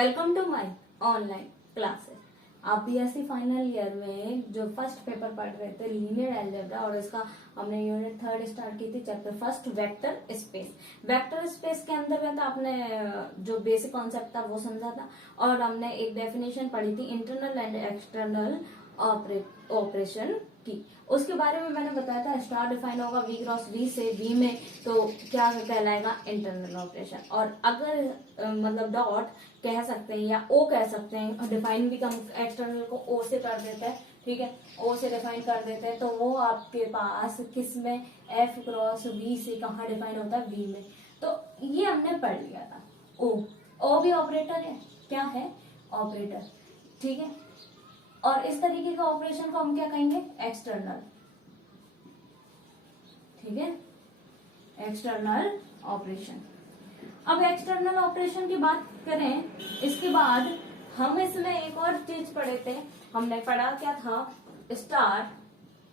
Welcome to my online classes. आप BSc final year में जो फर्स्ट पेपर पढ़ रहे थे लीनियर अलजेब्रा, और इसका हमने यूनिट 3 स्टार्ट की थी chapter first vector space. Vector space के अंदर में आपने जो बेसिक कॉन्सेप्ट था वो समझा था, और हमने एक डेफिनेशन पढ़ी थी इंटरनल एंड एक्सटर्नल ऑपरेशन की। उसके बारे में मैंने बताया था स्टार डिफाइन होगा वी क्रॉस वी से वी में, तो क्या कहलाएगा इंटरनल ऑपरेशन। और अगर मतलब डॉट कह सकते हैं या ओ कह सकते हैं, डिफाइन भी हम एक्सटर्नल को ओ से कर देते हैं, ठीक है, ओ से डिफाइन कर देते हैं, तो वो आपके पास किस में एफ क्रॉस वी से कहाँ डिफाइन होता है, वी में। तो ये हमने पढ़ लिया था। ओ भी ऑपरेटर है, क्या है, ऑपरेटर, ठीक है। और इस तरीके का ऑपरेशन को हम क्या कहेंगे, एक्सटर्नल, ठीक है, एक्सटर्नल ऑपरेशन। अब एक्सटर्नल ऑपरेशन की बात करें, इसके बाद हम इसमें एक और चीज पढ़े थे। हमने पढ़ा क्या था, star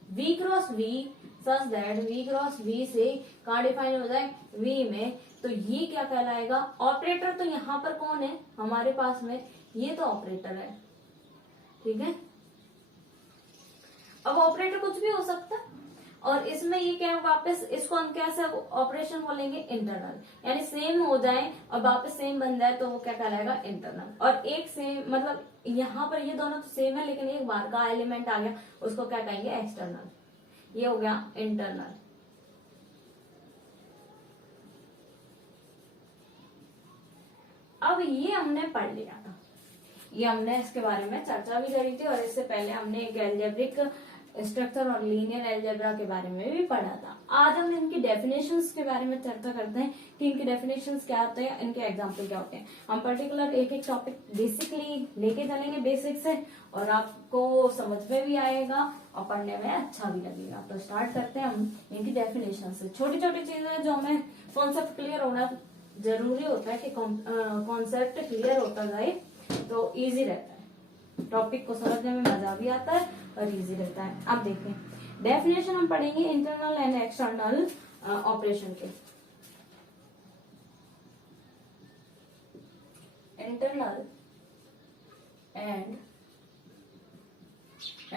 V cross V such that V cross V से कहाँ डिफाइन हो जाए, वी में। तो ये क्या कहलाएगा, ऑपरेटर। तो यहाँ पर कौन है हमारे पास में, ये तो ऑपरेटर है, ठीक है। अब ऑपरेटर कुछ भी हो सकता है, और इसमें ये क्या वापस इसको हम कैसे ऑपरेशन बोलेंगे, इंटरनल, यानी सेम हो जाए और वापस सेम बन जाए तो वो क्या कहलाएगा, इंटरनल। और एक सेम मतलब यहाँ पर ये दोनों तो सेम है, लेकिन एक बार का एलिमेंट आ गया उसको क्या कहेंगे, एक्सटर्नल। ये हो गया इंटरनल। अब ये हमने पढ़ लिया था, ये हमने इसके बारे में चर्चा भी करी थी, और इससे पहले हमने एक एल्जेब्रिक स्ट्रक्चर और लीनियर अलजेब्रा के बारे में भी पढ़ा था। आज हम इनकी डेफिनेशंस के बारे में चर्चा करते हैं कि इनके डेफिनेशंस क्या होते हैं, इनके एग्जांपल क्या होते हैं। हम पर्टिकुलर एक एक टॉपिक बेसिकली लेके चलेंगे बेसिक से, और आपको समझ में भी आएगा और पढ़ने में अच्छा भी लगेगा। तो स्टार्ट करते हैं हम इनकी डेफिनेशन से। छोटी छोटी चीजें जो हमें कॉन्सेप्ट क्लियर होना जरूरी होता है कि कॉन्सेप्ट क्लियर होता जाए तो इजी रहता है, टॉपिक को समझने में मजा भी आता है और इजी रहता है। अब देखें डेफिनेशन हम पढ़ेंगे इंटरनल एंड एक्सटर्नल ऑपरेशन के। Internal and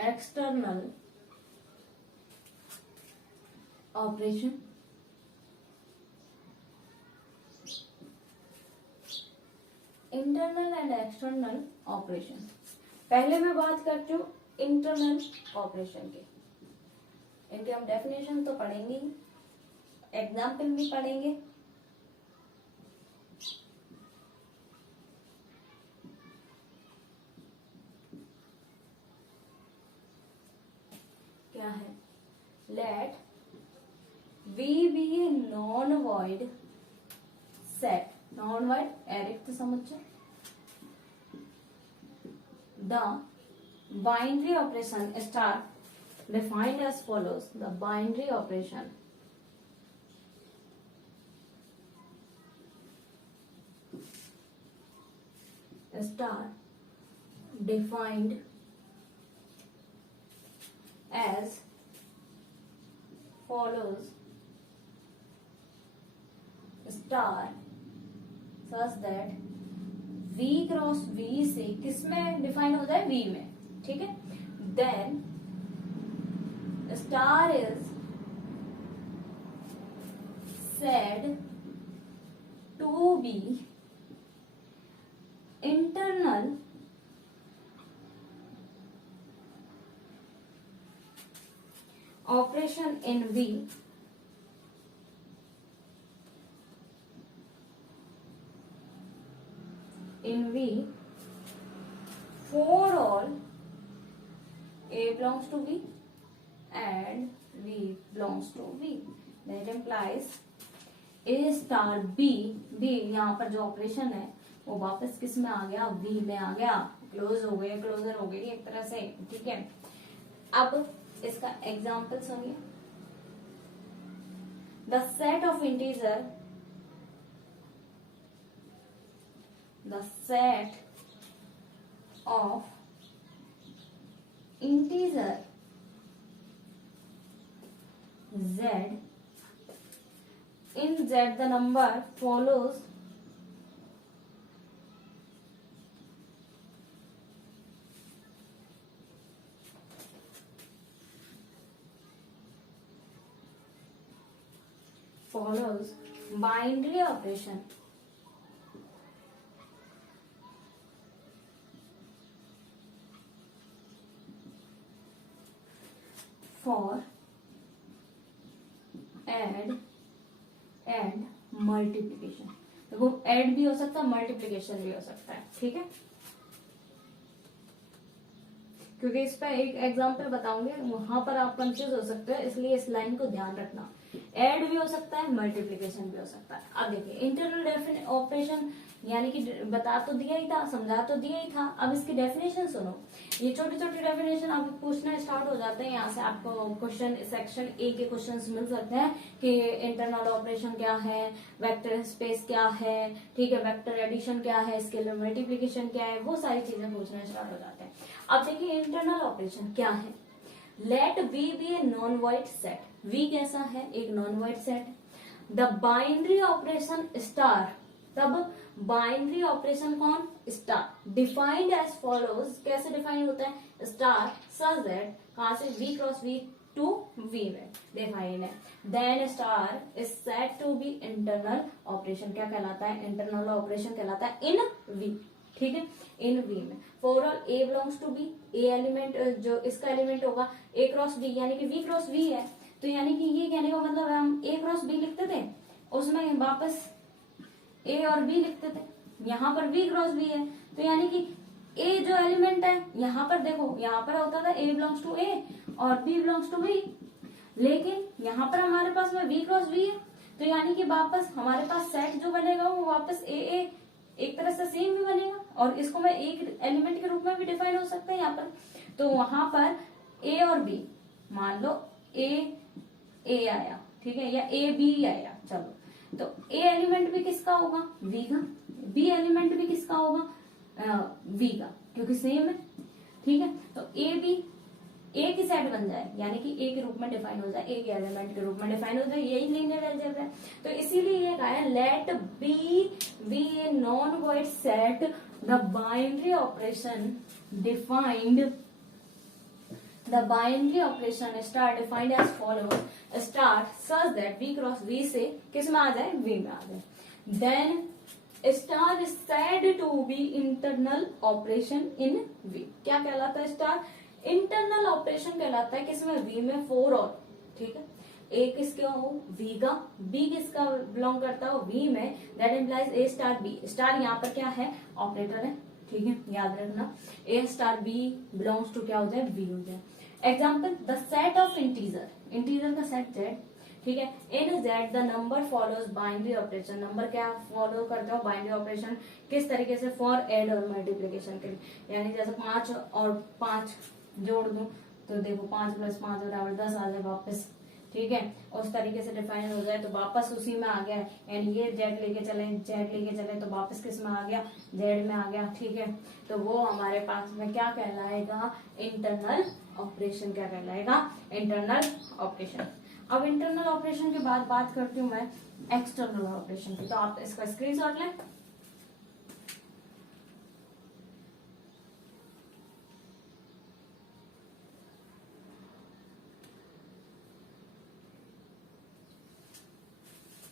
external operation. Internal and external operation, पहले मैं बात करती हूँ इंटरनल ऑपरेशन के। इनके हम डेफिनेशन तो पढ़ेंगे ही, एग्जाम्पल भी पढ़ेंगे। क्या है, let we be a non void set, non void एरिक्त समझो, the binary operation star defined as follows. The binary operation star defined as follows. Star such that v cross v से किसमें डिफाइन हो जाए, v में, ठीक है। Then star is said to be internal operation in V for all A belongs to V and V belongs to V. That implies A star B, B यहाँ पर जो ऑपरेशन है वो वापस किस में आ गया, V में आ गया, क्लोज हो गए, क्लोजर हो गई एक तरह से, ठीक है। अब इसका एग्जाम्पल सुनिए। The set of integer, the set of integer z in z the number follows follows binary operation for add and multiplication। देखो ऐड भी हो सकता है, मल्टीप्लीकेशन भी हो सकता है, ठीक है, क्योंकि इस पर एक एग्जांपल बताऊंगे, वहां पर आप कंफ्यूज हो सकते हो, इसलिए इस लाइन को ध्यान रखना। ऐड भी हो सकता है, मल्टीप्लीकेशन भी हो सकता है। अब देखिए इंटरनल डेफिनेशन ऑपरेशन यानी कि बता तो दिया ही था, समझा तो दिया ही था, अब इसकी डेफिनेशन सुनो। ये छोटी छोटी डेफिनेशन आपको पूछना स्टार्ट हो जाते हैं, यहाँ से आपको क्वेश्चन सेक्शन ए के क्वेश्चंस मिल सकते हैं कि इंटरनल ऑपरेशन क्या है, वेक्टर स्पेस क्या है, ठीक है, वेक्टर एडिशन क्या है, स्केलर मल्टीप्लीकेशन क्या है, वो सारी चीजें पूछना स्टार्ट हो जाते हैं। अब देखिए इंटरनल ऑपरेशन क्या है। Let we be a non void set, V कैसा है, एक non void set. The binary operation star, तब बाइनरी ऑपरेशन कौन, स्टार, डिफाइंड एज फॉलोज, कैसे डिफाइन होता है, स्टार सच दैट, कहां से, V cross V to V में डिफाइन है। Then star is said to be internal operation, क्या कहलाता है, इंटरनल ऑपरेशन कहलाता है इन वी, ठीक है, इन वी में। For all A belongs to B, A element जो इसका एलिमेंट होगा ए क्रॉस बी, यानी कि वी क्रॉस वी है, तो यानी कि ये कहने का मतलब है हम ए क्रॉस बी लिखते थे, उसमें वापस ए और बी लिखते थे, यहाँ पर वी क्रॉस बी है, तो यानी कि ए जो एलिमेंट है, यहाँ पर देखो, यहाँ पर होता था ए बिलोंग्स टू ए और बी बिलोंग्स टू बी, लेकिन यहाँ पर हमारे पास में वी क्रॉस बी है, तो यानी कि वापस हमारे पास सेट जो बनेगा वो वापस ए एक तरह से सेम भी बनेगा, और इसको मैं एक एलिमेंट के रूप में भी डिफाइन हो सकता है यहाँ पर। तो वहां पर ए और बी, मान लो ए आया, ठीक है, या ए बी आया, चलो, तो ए एलिमेंट भी किसका होगा, वी का, बी एलिमेंट भी किसका होगा, वी का, क्योंकि सेम है, ठीक है। तो ए बी ए की सेट बन जाए, यानी कि ए के रूप में डिफाइन हो जाए, ए के एलिमेंट के रूप में डिफाइन हो जाए, यही लीनियर अलजेब्रा है। तो इसीलिए ये कहा है let B be a non void set, the binary operation defined, the binary operation star defined as follows, start such that v cross v से किस में आ जाए, v में आ जाए। then star is said to be internal operation in v, क्या कहलाता है star, internal operation कहलाता है किसमें, v में, फोर और, ठीक है, ए किसके हो, v का, b किसका बिलोंग करता हो, v में, that implies A star B, star यहाँ पर क्या है, ऑपरेटर है, ठीक है, याद रखना, A star B belongs to क्या हो जाए, v हो जाए। Example, the set of integer, integer का सेट जेड, ठीक है, in Z the number follows binary operation, number क्या फॉलो करते हो, बाइनरी ऑपरेशन, किस तरीके से, फॉर एड और मल्टीप्लीकेशन के लिए, यानी जैसे 5 और 5 जोड़ दूं तो देखो 5 + 5 बराबर 10 आ जाए वापस, ठीक है, उस तरीके से डिफाइन हो जाए तो वापस उसी में आ गया, एंड ये जेड लेके चले तो वापस किस में आ गया, जेड में आ गया, ठीक है। तो वो हमारे पास में क्या कहलाएगा, इंटरनल ऑपरेशन, क्या कहलाएगा, इंटरनल ऑपरेशन। अब इंटरनल ऑपरेशन के बाद बात करती हूँ मैं एक्सटर्नल ऑपरेशन की, तो आप इसका स्क्रीनशॉट लें।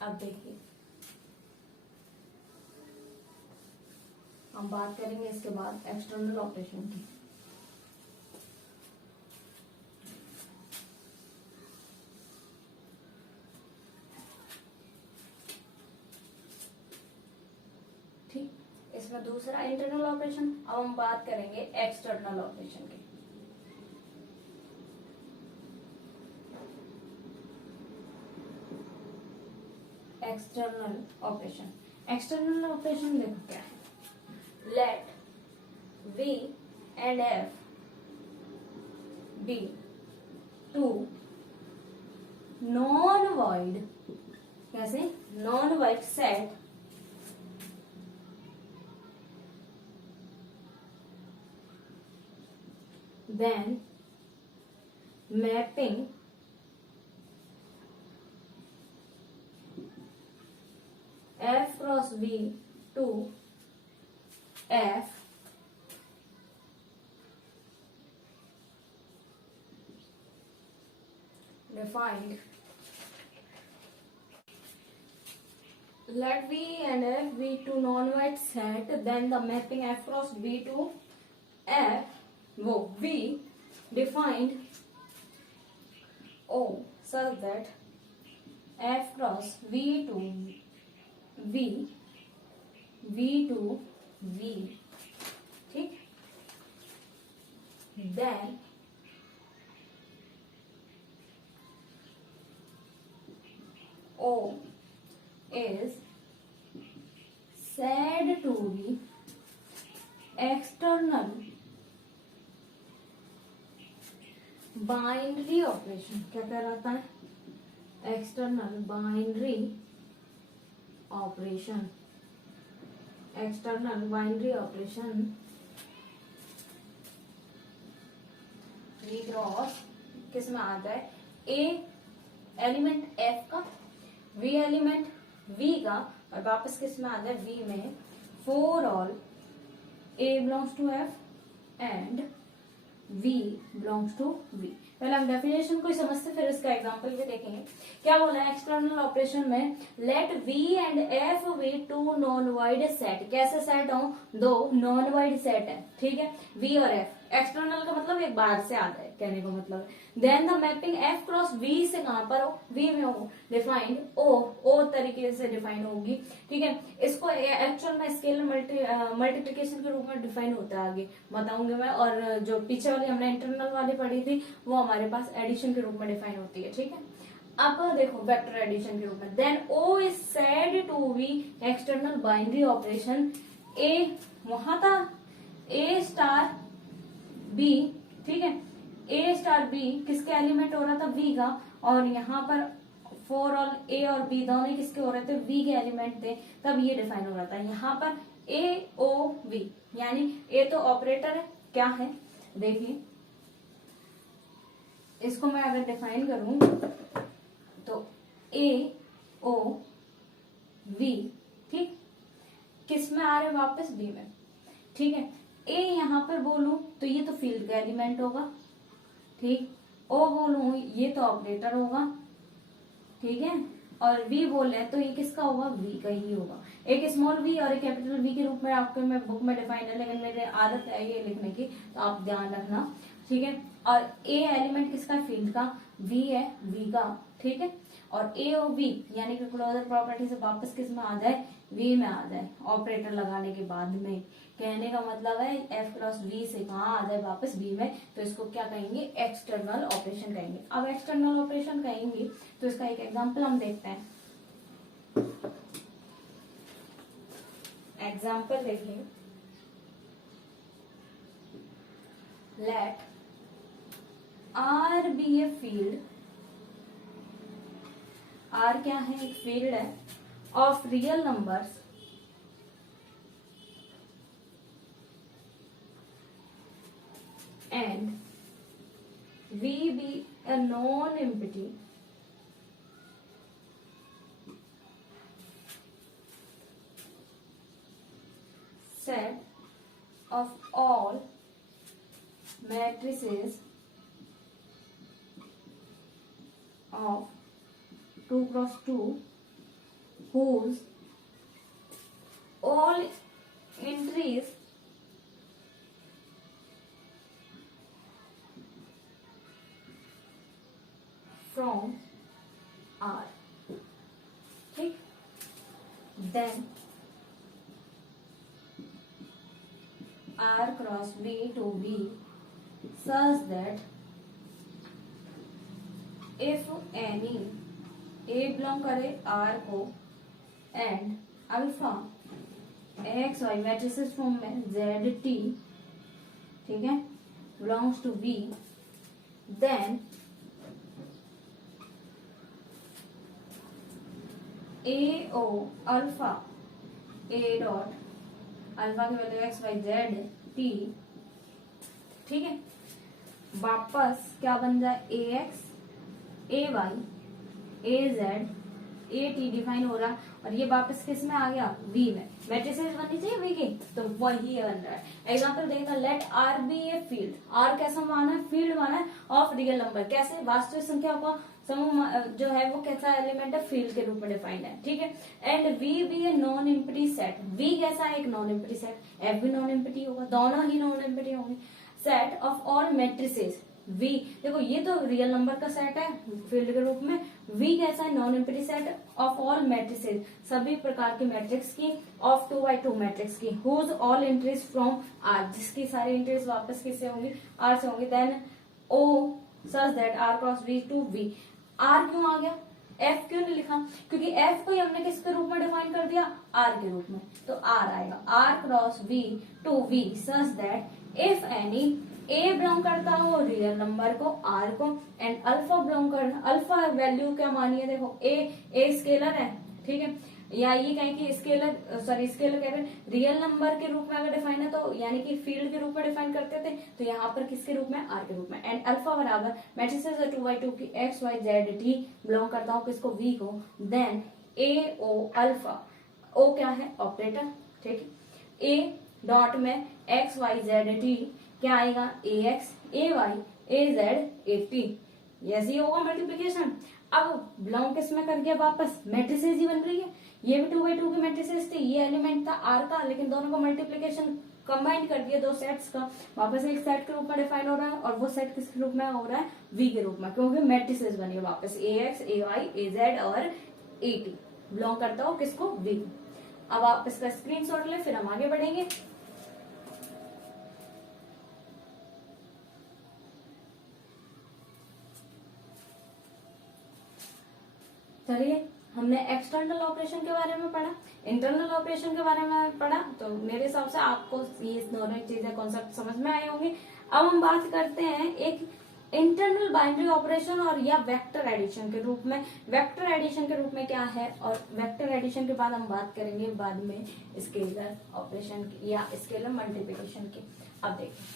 अब देखिए हम बात करेंगे इसके बाद एक्सटर्नल ऑपरेशन की। ठीक, इसमें दूसरा इंटरनल ऑपरेशन, अब हम बात करेंगे एक्सटर्नल ऑपरेशन की। एक्सटर्नल ऑपरेशन, एक्सटर्नल ऑपरेशन देखो क्या है, late V and F be two non-void, कैसे, non-void set then mapping F cross V to F defined let V and F be two non-void set, then the mapping F cross V to F, वो V defined O such that F cross V to V, V to V, ठीक, then O is said to be external binary operation. क्या कहलाता है? External binary operation. External binary operation V cross किस में आता है? A element F का, V element V का, और वापस किस में आता है? V में for all A belongs to F and V belongs to V. पहले हम डेफिनेशन को ही समझते फिर इसका एग्जांपल भी देखेंगे. क्या बोला है एक्सटर्नल ऑपरेशन में? Let V and F be two non void set. कैसे सेट हो? दो नॉन वाइड सेट है, ठीक है, V और F. एक्सटर्नल का मतलब एक बाहर से आता है, कहने का मतलब. Then the mapping F cross V से कहां पर हो? V में हो. डिफाइंड O तरीके से डिफाइन होगी, ठीक है. इसको एक्चुअल में स्केलर मल्टीप्लिकेशन के रूप में डिफाइन होता है, आगे बताऊंगी मैं. और जो पीछे वाली हमने इंटरनल वाली पढ़ी थी वो हमारे पास एडिशन के रूप में डिफाइन होती है, ठीक है. अब देखो वेक्टर एडिशन के रूप में. Then O is said to be external binary operation. A वहां था, A स्टार B, ठीक है. A स्टार B किसके एलिमेंट हो रहा था? V का. और यहाँ पर फॉर ऑल A और B दोनों ही किसके हो रहे थे? V के एलिमेंट थे. तब ये डिफाइन हो रहा था. यहाँ पर A O V, यानी A तो ऑपरेटर है. क्या है? देखिए इसको मैं अगर डिफाइन करूं तो A O V, ठीक, किस में आ रहे? वापस B में, ठीक है. A यहां पर बोलूं तो ये तो फील्ड का एलिमेंट होगा, ठीक. O बोलूं ये तो ऑपरेटर होगा, ठीक है. और V बोले तो ये किसका होगा? V का ही होगा. एक स्मॉल v और एक कैपिटल V के रूप में आपके में बुक में डिफाइन है, लेकिन मेरे आदत है ये लिखने की तो आप ध्यान रखना, ठीक है. और A एलिमेंट किसका? फील्ड का. V है V का, ठीक है. और A और V यानी कि क्लोजर प्रॉपर्टी से वापस किस में आ जाए? V में आ जाए ऑपरेटर लगाने के बाद में. कहने का मतलब है F क्रॉस V से कहाँ आ जाए? वापस V में. तो इसको क्या कहेंगे? एक्सटर्नल ऑपरेशन कहेंगे. अब एक्सटर्नल ऑपरेशन कहेंगे तो इसका एक एग्जांपल हम देखते हैं. एग्जांपल देखिए. Let R be a field. R क्या है? एक फील्ड है of real numbers and V be a non-empty set of all matrices of 2 cross 2 whose all entries from R, ठीक. then R cross V to B such that if any A belong करे R को and alpha x y matrices from Z T, ठीक है, belongs to V, then A O alpha A dot alpha की value X Y Z T, ठीक है, वापस क्या बन जाए? A X A Y A Z A T define हो रहा है, और ये वापस किस में आ गया, वी में। मैट्रिसेस बननी चाहिए वी की, तो वही बन रहा है। एग्जाम्पल देखना, let R be a field. R कैसा माना है, फील्ड माना है ऑफ रियल नंबर। कैसे, वास्तविक संख्या का समूह जो है वो कैसा एलिमेंट है, फील्ड के रूप में डिफाइंड है, ठीक है। And V be a non empty set. V कैसा है, एक नॉन एम्प्टी सेट। एफ भी नॉन एम्प्टी होगा, दोनों ही नॉन एम्प्टी होंगे। Set of all matrices. V देखो ये तो रियल नंबर का सेट है फील्ड के रूप में। वी कैसा है, non empty set of all matrices, सभी प्रकार के मैट्रिक्स की, ऑफ 2x2 मैट्रिक्स की, whose all entries from R, जिसकी सारी एंट्रीज वापस किससे होंगी, आर से होंगी। Then O such that R cross V to V. R क्यों आ गया, एफ क्यों नहीं लिखा, क्योंकि एफ को ही हमने किसके रूप में डिफाइन कर दिया, आर के रूप में, तो आर आएगा। R cross V to V such that if any A belong करता हो रियल नंबर को, आर को, एंड अल्फा बिलोंग करना, अल्फा वैल्यू क्या मानिए, देखो ए स्केलर है, ठीक है, या ये कहें कि स्केलर, सॉरी स्केलर कह रहे हैं, रियल नंबर के रूप में अगर डिफाइन है तो यानी कि फील्ड के रूप में डिफाइन करते थे, तो यहाँ पर किसके रूप में, आर के रूप में। एंड अल्फा बराबर मैट्रिसेस 2x2 की X Y Z T belong करता हो किसको, वी को, देन ए ओ अल्फा, ओ क्या है, ऑपरेटर, ठीक है, ए डॉट में एक्स वाई जेड टी क्या आएगा, A X A Y A Z A T, यही होगा मल्टीप्लीकेशन। अब बिलोंग किस में कर गया, वापस मैट्रिसेस ही बन रही है। ये भी 2x2 की मैट्रिसेस थी, ये एलिमेंट था आर का, लेकिन दोनों का मल्टीप्लीकेशन कंबाइन कर दिया दो सेट्स का, वापस एक सेट के रूप में डिफाइन हो रहा है, और वो सेट किसके रूप में हो रहा है, वी के रूप में, क्योंकि मैट्रिसेस बनी वापस ए X A Y A Z और ए टी बिलोंग करता हो किसको, वी को। अब आप इसका स्क्रीनशॉट ले, फिर हम आगे बढ़ेंगे। चलिए, हमने एक्सटर्नल ऑपरेशन के बारे में पढ़ा, इंटरनल ऑपरेशन के बारे में पढ़ा, तो मेरे हिसाब से आपको ये दोनों चीजें कॉन्सेप्ट समझ में आए होंगे। अब हम बात करते हैं एक इंटरनल बाइनरी ऑपरेशन और या वेक्टर एडिशन के रूप में। वेक्टर एडिशन के रूप में क्या है, और वेक्टर एडिशन के बाद हम बात करेंगे बाद में स्केलर ऑपरेशन की या स्केलर मल्टीप्लिकेशन की। अब देखिए,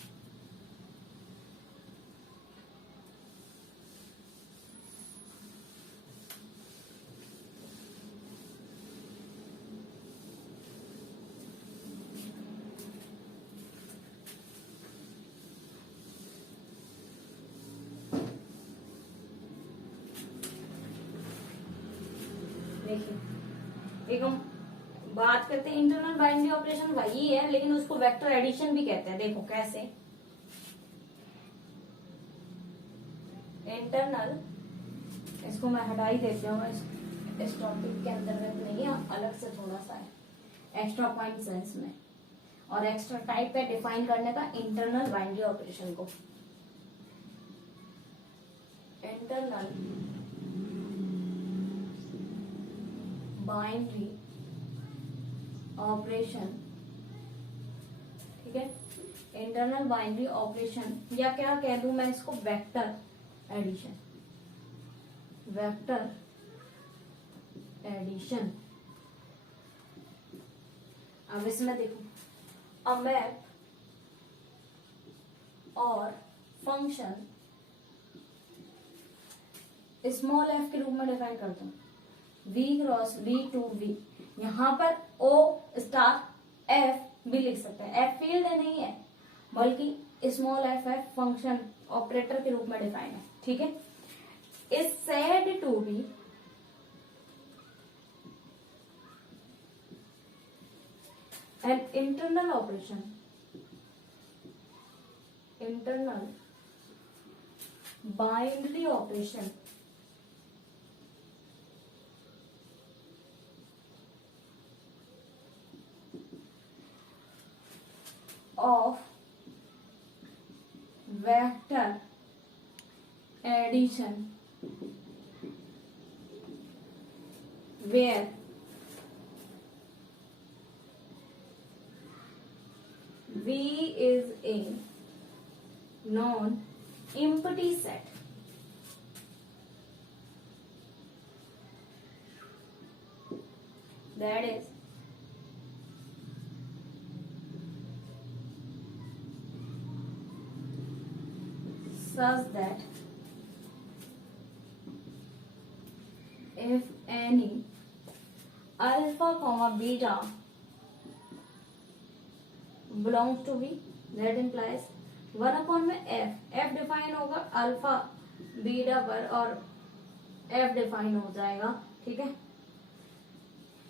एक हम बात करते हैं इंटरनल बाइनरी ऑपरेशन, वही है लेकिन उसको वेक्टर एडिशन भी कहते हैं। देखो कैसे, इंटरनल, इसको मैं हटा ही देती हूँ, इस टॉपिक के अंतर्गत नहीं है, अलग से थोड़ा सा है, एक्स्ट्रा पॉइंट्स है इसमें, और एक्स्ट्रा टाइप है डिफाइन करने का इंटरनल बाइनरी ऑपरेशन को। इंटरनल बाइनरी ऑपरेशन, ठीक है, इंटरनल बाइनरी ऑपरेशन, या क्या कह दूं मैं इसको, वेक्टर एडिशन, वेक्टर एडिशन। अब इसमें देखो, अ मैप और फंक्शन स्मॉल एफ के रूप में डिफाइन करता हूं, v cross v to v, यहाँ पर o स्टार f भी लिख सकते हैं, f फील्ड नहीं है बल्कि स्मॉल f है, फंक्शन ऑपरेटर के रूप में डिफाइन है, ठीक है। Is said to be an internal operation, internal binary operation of vector addition where V is a non-empty set. That is such that if any alpha comma beta belongs to V, that implies 1 upon में f define होगा alpha beta पर और f define हो जाएगा, ठीक है।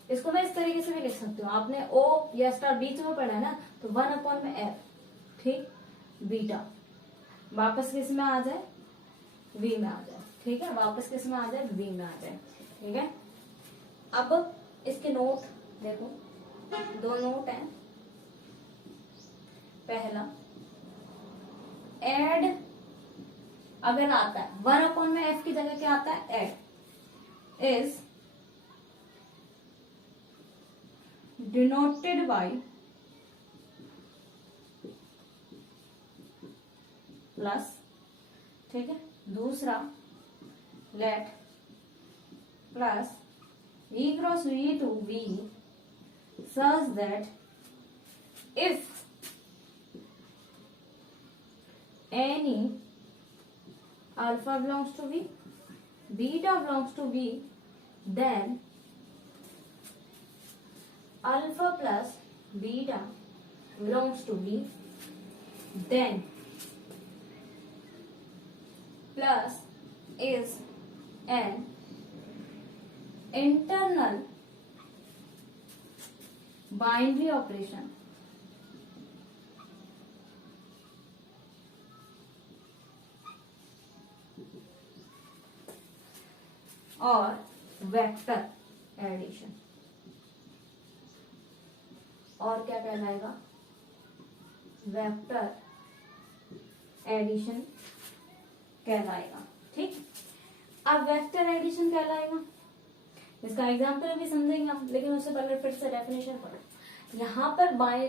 इसको मैं इस तरीके से भी लिख सकती हूँ, आपने O या स्टार बीच में पढ़ा है ना, तो 1 अपॉन में f, ठीक, बीटा वापस किस में आ जाए, V में आ जाए, ठीक है, वापस किस में आ जाए, V में आ जाए, ठीक है। अब इसके नोट देखो, दो नोट हैं। पहला, एड अगर आता है 1 अपॉन में f की जगह क्या आता है, add is denoted by plus, ठीक है। दूसरा, let plus v cross v to v such that if any alpha belongs to v, beta belongs to v, then alpha plus beta belongs to v, then plus is an internal binary operation और vector addition. और क्या कहलाएगा, vector addition कहलाएगा, ठीक। अब vector addition कहलाएगा, इसका example भी समझेंगे हम, लेकिन उससे पहले फिर से डेफिनेशन पढ़ो। यहाँ पर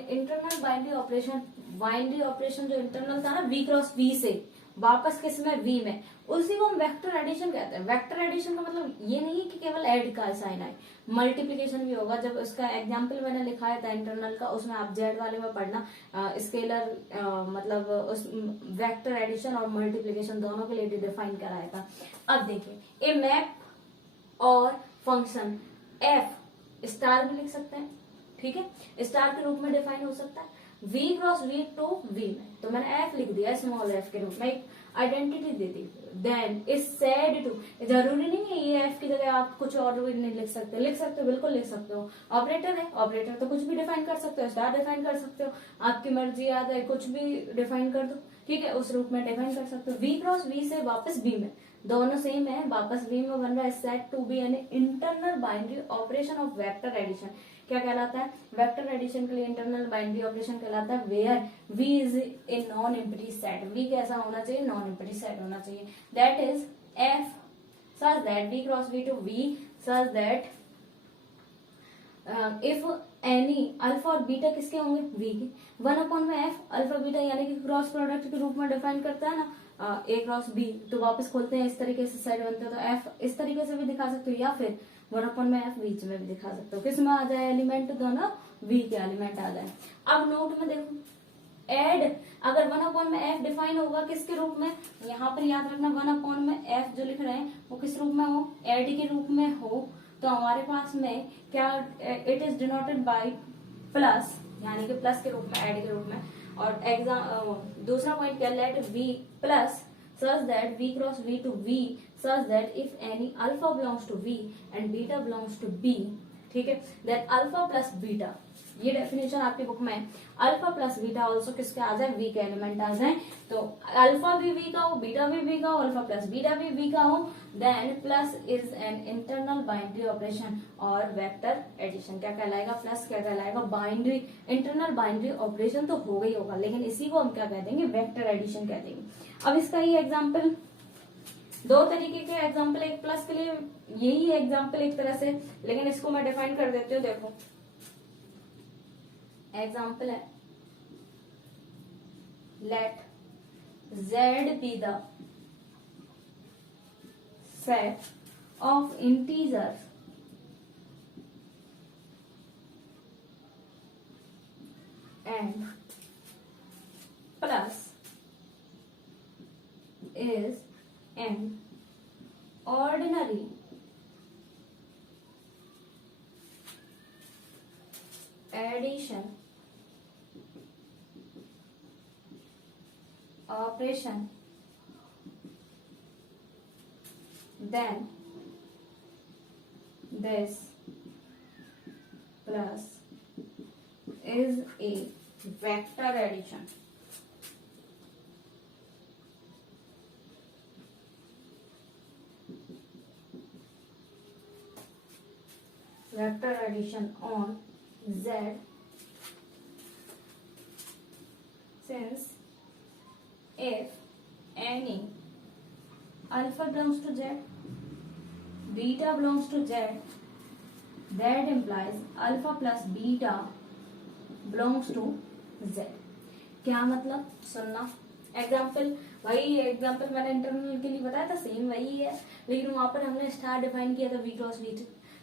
इंटरनल बाइनरी ऑपरेशन जो इंटरनल था ना v क्रॉस v से वापस किस में, v में, उसी को हम वेक्टर एडिशन कहते हैं। वेक्टर एडिशन का मतलब ये नहीं कि केवल ऐड का साइन आए, मल्टीप्लिकेशन भी होगा। जब उसका एग्जाम्पल मैंने लिखाया था इंटरनल का, उसमें आप जेड वाले में पढ़ना, स्केलर मतलब उस वेक्टर एडिशन और मल्टीप्लिकेशन दोनों के लिए डिफाइन कराया था। अब देखिए, ए मैप और फंक्शन एफ स्टार भी लिख सकते हैं, ठीक है, स्टार के रूप में डिफाइन हो सकता है v cross v to v में, तो मैंने f लिख दिया स्मॉल f के रूप में, एक आइडेंटिटी दे दी। देन इज सेड टू, जरूरी नहीं है ये f की जगह आप कुछ और भी नहीं लिख सकते, लिख सकते हो, बिल्कुल लिख सकते हो। ऑपरेटर है, ऑपरेटर तो कुछ भी डिफाइन कर सकते हो, स्टार डिफाइन कर सकते हो, आपकी मर्जी याद है, कुछ भी डिफाइन कर दो, ठीक है, उस रूप में डिफाइन कर सकते हो। v क्रॉस v से वापस v में, दोनों सेम है, वापस v में बन रहा है सेट टू बी, यानी internal binary operation of vector addition. क्या कहलाता है, वेक्टर एडिशन के लिए इंटरनल बाइनरी ऑपरेशन कहलाता है where v is a non empty set. v कैसा होना चाहिए, नॉन एम्प्टी सेट होना चाहिए। That is f such that v cross v to v such that if any alpha और बीटा किसके होंगे, v के। 1 अपॉन में f अल्फा बीटा यानी कि क्रॉस प्रोडक्ट के रूप में डिफाइन करता है ना, a क्रॉस b, तो वापस खोलते हैं, इस तरीके से सेट बनते हैं, तो f इस तरीके से भी दिखा सकते हो, या फिर 1 अपॉन में f बीच में भी दिखा सकते हो। किस में आ जाए एलिमेंट, दोनों v के एलिमेंट आ जाए। अब नोट में देखो, एड अगर 1 अपॉन में f डिफाइन होगा किसके रूप में, यहाँ पर याद रखना 1 अपॉन में f जो लिख रहे हैं वो किस रूप में हो, एड के रूप में हो, तो हमारे पास में क्या, it is denoted by plus, यानी कि प्लस के रूप में, ऐड के रूप में। और दूसरा पॉइंट क्या, let v plus such that v cross v to v such that if any alpha belongs to v and beta belongs to b, ठीक है, then alpha plus beta, ये डेफिनेशन आपकी बुक में है, अल्फा प्लस बीटा ऑल्सो किसके आ जाए, v के element आ जाए। तो अल्फा भी v का हो, बीटा भी v का हो, अल्फा प्लस बीटा भी v का हो, then plus is an internal binary operation और वेक्टर एडिशन। क्या कहलाएगा, प्लस क्या कहलाएगा, बाइनरी, इंटरनल बाइनरी ऑपरेशन तो हो गई होगा, लेकिन इसी को हम क्या कह देंगे, वेक्टर एडिशन कह देंगे। अब इसका ये एग्जाम्पल, दो तरीके के एग्जाम्पल, एक प्लस के लिए यही एग्जाम्पल एक तरह से, लेकिन इसको मैं डिफाइन कर देती हूँ। देखो एग्जाम्पल है, let z be the set of integers and plus is an ordinary addition operation, then this plus is a vector addition. Vector addition on Z, since if any alpha belongs to Z, beta belongs to Z, that implies alpha plus beta belongs to Z. क्या मतलब, सुनना example, वही example मैंने internal के लिए बताया था, same वही है, लेकिन वहां पर हमने स्टार डिफाइन किया था v क्रॉस v,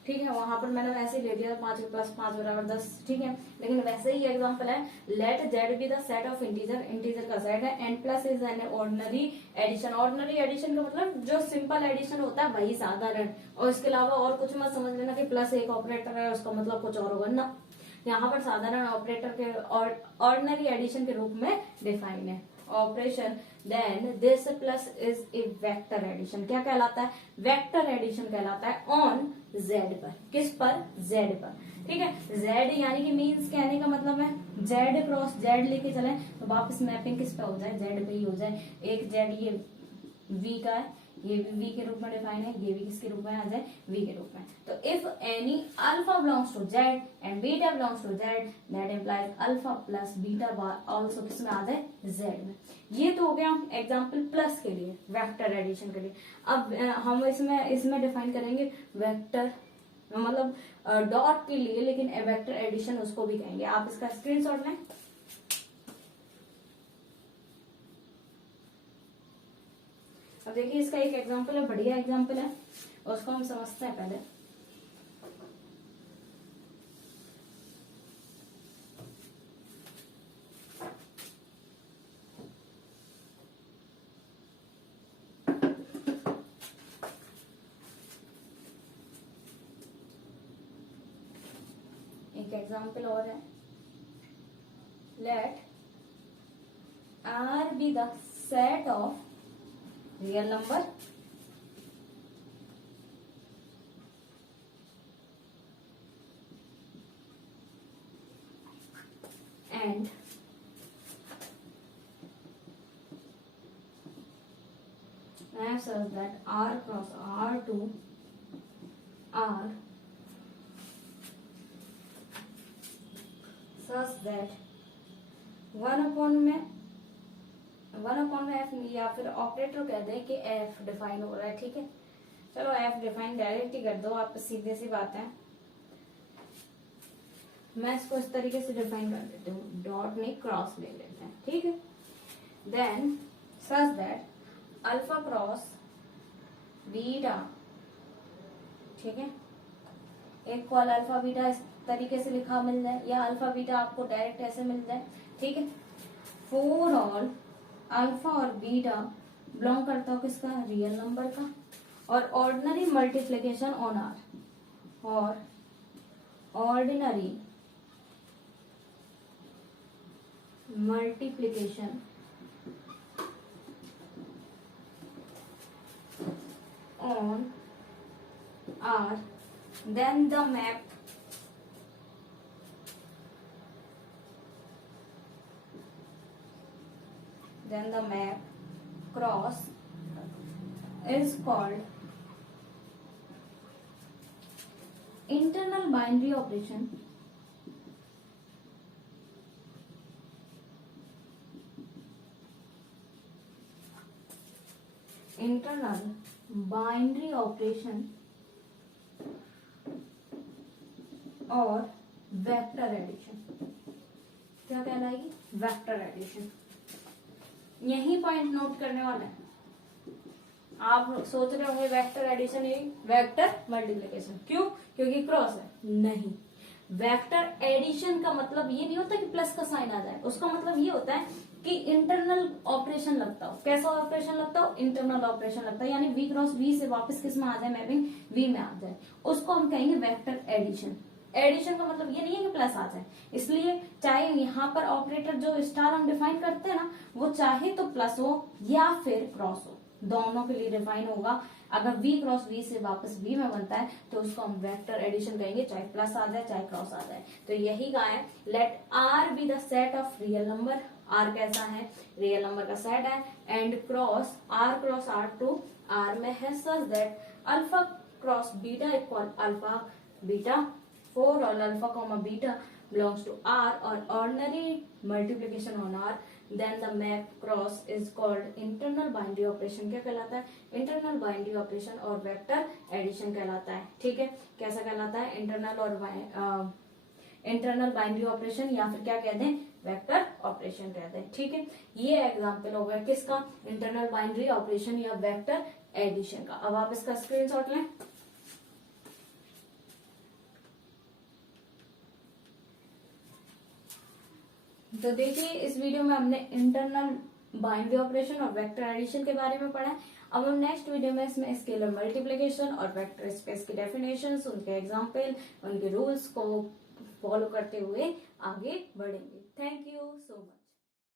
ठीक है, वहां पर मैंने वैसे ही ले लिया 5 प्लस 5 बराबर 10, ठीक है, लेकिन वैसे ही एग्जांपल है, let Z be the set of integer, integer का सेट है, and plus is an ordinary addition. Ordinary addition का मतलब जो सिंपल एडिशन होता है वही साधारण, और इसके अलावा और कुछ मत समझ लेना कि प्लस एक ऑपरेटर है उसका मतलब कुछ और होगा ना, यहाँ पर साधारण ऑपरेटर के ऑर्डिनरी एडिशन के रूप में डिफाइन है operation. Then this plus is a vector addition, क्या कहलाता है, वेक्टर एडिशन कहलाता है ऑन जेड पर, किस पर, जेड पर, ठीक है। जेड यानी कि मीन्स कहने का मतलब है जेड क्रॉस जेड लेके चले तो वापस मैपिंग किस पे हो जाए, जेड पे ही हो जाए। एक जेड ये वी का है, ये भी वी के रूप में डिफाइन है, ये भी किसके रूप में आ जाए, वी के रूप में। तो if any alpha belongs to Z and beta belongs to Z, that implies alpha plus beta also किस में आ जाए, जेड में। ये तो हो गया एग्जांपल प्लस के लिए, वेक्टर एडिशन के लिए। अब हम इसमें डिफाइन करेंगे वेक्टर, मतलब डॉट के लिए, लेकिन वेक्टर एडिशन उसको भी कहेंगे। आप इसका स्क्रीनशॉट लें। अब देखिए इसका एक एग्जांपल है, बढ़िया एग्जांपल है, उसको हम समझते हैं पहले। एक एग्जांपल और है, let R be the set of real number and f such that R cross R2 R such that 1/में f, या फिर ऑपरेटर कह दें कि f डिफाइन हो रहा है, ठीक है। चलो f डिफाइन डायरेक्ट ही कर दो आप, सीधे सी बात है। मैं इसको इस तरीके से डिफाइन कर देती हूँ, डॉट नहीं क्रॉस ले लेते हैं, ठीक है। Then such that alpha cross beta, ठीक है, एक कॉल अल्फा बीटा इस तरीके से लिखा मिल जाए, या अल्फा बीटा आपको डायरेक्ट ऐसे मिल जाए, ठीक है। फोर ऑल अल्फा और बीटा बिलोंग करता हो किसका, रियल नंबर का, और ऑर्डिनरी मल्टीप्लीकेशन ऑन आर, और ordinary multiplication on R, then the map cross is called internal binary operation. Internal binary operation और वेक्टर एडिशन, क्या कहलाएगी, वेक्टर एडिशन। यही पॉइंट नोट करने वाला है। आप सोच रहे होंगे वेक्टर एडिशन ही वेक्टर मल्टीप्लिकेशन, क्यों, क्योंकि क्रॉस है, नहीं। वेक्टर एडिशन का मतलब ये नहीं होता कि प्लस का साइन आ जाए, उसका मतलब ये होता है कि इंटरनल ऑपरेशन लगता हो। कैसा ऑपरेशन लगता हो, इंटरनल ऑपरेशन लगता है, यानी v क्रॉस v से वापस किस में आ जाए, मैपिंग v में आ जाए, उसको हम कहेंगे वेक्टर एडिशन, एडिशन का मतलब ये नहीं है कि प्लस आ जाए, इसलिए चाहे यहाँ पर ऑपरेटर जो स्टार हम डिफाइन करते हैं ना, वो चाहे तो प्लस हो या फिर क्रॉस हो, दोनों के लिए डिफाइन होगा। अगर v क्रॉस v से वापस v में बनता है तो उसको हम वेक्टर एडिशन कहेंगे, चाहे प्लस आ जाए चाहे क्रॉस आ जाए। तो यही कहा है, let r be the set of real number, r कैसा है, रियल नंबर का सेट है, and cross r to r में है such that alpha cross beta equal alpha beta, for all alpha comma beta belongs to R or ordinary multiplication on R, then the map cross is called internal binary operation। क्या कहलाता है, internal binary operation और vector addition कहलाता है। ठीक है, कैसा कहलाता है, इंटरनल बाइनरी ऑपरेशन या फिर क्या कहते हैं, वेक्टर ऑपरेशन कहते हैं। ठीक है, ये एग्जांपल हो गया किसका, इंटरनल बाइनरी ऑपरेशन या वेक्टर एडिशन का। अब आप इसका स्क्रीनशॉट लें। तो देखिए इस वीडियो में हमने इंटरनल बाइनरी ऑपरेशन और वेक्टर एडिशन के बारे में पढ़ा है। अब हम नेक्स्ट वीडियो में इसमें स्केलर मल्टीप्लिकेशन और वेक्टर स्पेस की डेफिनेशंस, उनके एग्जांपल, उनके रूल्स को फॉलो करते हुए आगे बढ़ेंगे। Thank you so much.